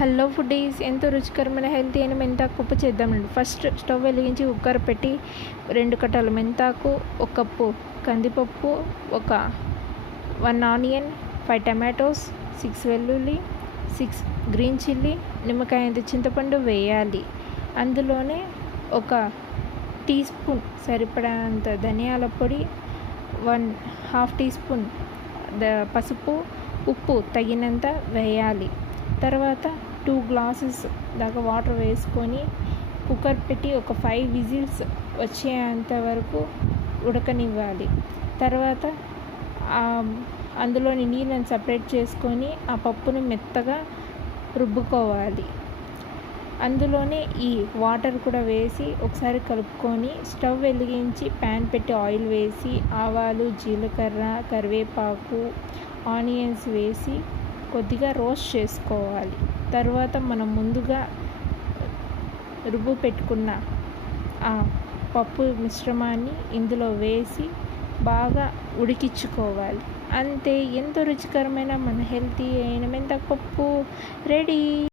Hello foodies, ఎంతో రుచికరమైన healthy అయిన మెంతాకు పప్పు చేద్దామండి. ఫస్ట్ స్టవ్ వెలిగించి కుక్కర్ పెట్టి 2 కట్టలు మెంతాకు, 1 కప్పు కందిపప్పు, ఒక 1 ఆనియన్, 5 టమాటోస్, 6 వెల్లుల్లి, 6 గ్రీన్ చిల్లీ, నిమ్మకాయంత చింతపండు వేయాలి. అందులోనే 1 టీ స్పూన్ సరిపడంత ధనియాల పొడి, 1/2 టీ స్పూన్ పసుపు, ఉప్పు తగినంత వేయాలి. తర్వాత 2 గ్లాసెస్ దాకా వాటర్ వేసుకొని కుక్కర్ పెట్టి ఒక 5 విజిల్స్ వచ్చేంత వరకు ఉడకనివ్వాలి. తర్వాత అందులోని నీళ్ళని సపరేట్ చేసుకొని ఆ పప్పును మెత్తగా రుబ్బుకోవాలి. అందులోనే ఈ వాటర్ కూడా వేసి ఒకసారి కలుపుకొని స్టవ్ వెలిగించి ప్యాన్ పెట్టి ఆయిల్ వేసి ఆవాలు, జీలకర్ర, కరివేపాకు, ఆనియన్స్ వేసి కొద్దిగా రోస్ట్ చేసుకోవాలి. తర్వాత మనం ముందుగా రుబ్బు పెట్టుకున్న ఆ పప్పు మిశ్రమాన్ని ఇందులో వేసి బాగా ఉడికించుకోవాలి. అంతే, ఎంతో రుచికరమైన మన హెల్తీ అయిన మెంతాకు పప్పు రెడీ.